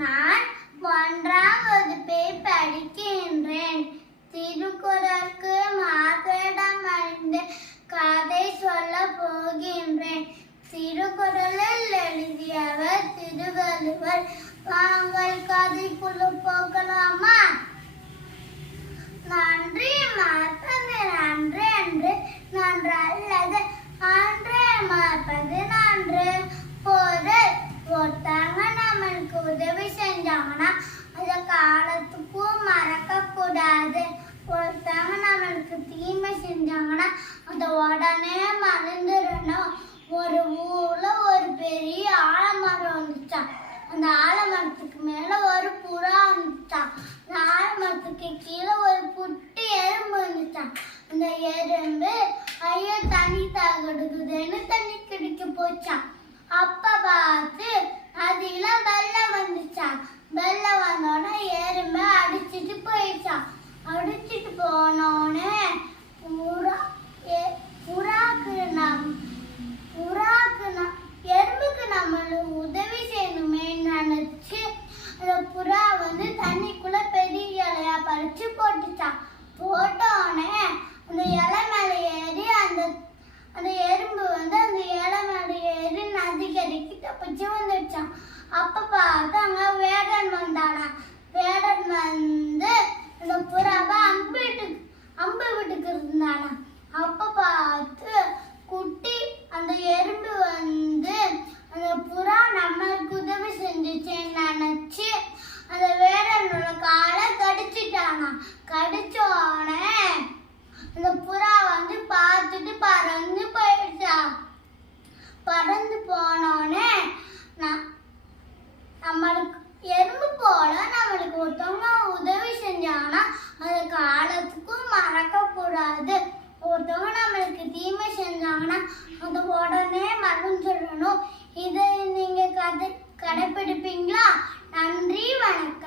நான் 1ஆம் வகுப்பை படிக்கின்றேன். திருக்குறளுக்கு மார்கடம் அணிந்து கதை சொல்ல போகின்றேன். திருக்குறளில் எழுதியவர் திருவள்ளுவர். வாங்கள் கதைக்குள்ள போகலாமா? நன்றி மறப்பது நன்று என்று நன்று அல்லது அன்றே மறப்பது நன்று. பொருள்: ஒருத்தவங்க நம்மளுக்கு உதவி செஞ்சாங்கன்னா அதை காலத்துக்கும் மறக்க கூடாது. ஒருத்தவங்க நம்மளுக்கு தீமை செஞ்சாங்கன்னா அதை உடனே மறந்துடணும். ஒரு ஊர்ல ஒரு பெரிய ஆலமரம் வந்துச்சான். அந்த ஆலமரத்துக்கு மேல ஒரு புறா வந்துச்சான். அந்த ஆலமரத்துக்கு கீழே ஒரு குட்டி எறும்பு வந்துச்சான். அந்த எறும்பு ஐயோ தண்ணி தாகடுக்குதுன்னு தண்ணி குடிக்க போச்சான். அப்ப பார்த்து அதுல வெள்ளம் வந்துச்சான். வெள்ளம் வந்தோடனே எறும்பு அடிச்சிட்டு போயிடுச்சான். அடிச்சிட்டு போனோடனே எறும்புக்கு நம்மளுக்கு உதவி செய்யணுமே நினைச்சு அந்த புறா வந்து தண்ணிக்குள்ள பெரிய இலையா பறிச்சு போட்டுச்சான். போட்டோடனே அந்த இலை மேல ஏறி அந்த எறும்பு வந்து அந்த இலை மேல ஏறி நதிக்கரைக்கு தப்பிச்சு வந்துடுச்சான். அப்ப பார்த்து அங்க வேடன் வந்தானா. வேடன் வந்து அந்த புறாவை அம்பு விட்டுக்கு இருந்தானா. அப்ப பார்த்து குட்டி அந்த எறும்பு வந்து அந்த புறா நம்மளுக்கு உதவி செஞ்சுச்சேன்னு நினைச்சு அந்த வேடனோட காலை கடிச்சிட்டானா. கடிச்சோடனே அந்த புறா வந்து பார்த்துட்டு பறந்து போயிடுச்சா. பறந்து போனோடனே நம்மளுக்கு எறும்பு போல நம்மளுக்கு ஒருத்தவங்க உதவி செஞ்சாங்கன்னா அது காலத்துக்கும் மறக்க கூடாது. ஒருத்தவங்க நம்மளுக்கு தீமை செஞ்சாங்கன்னா அது உடனே மறந்துடணும்.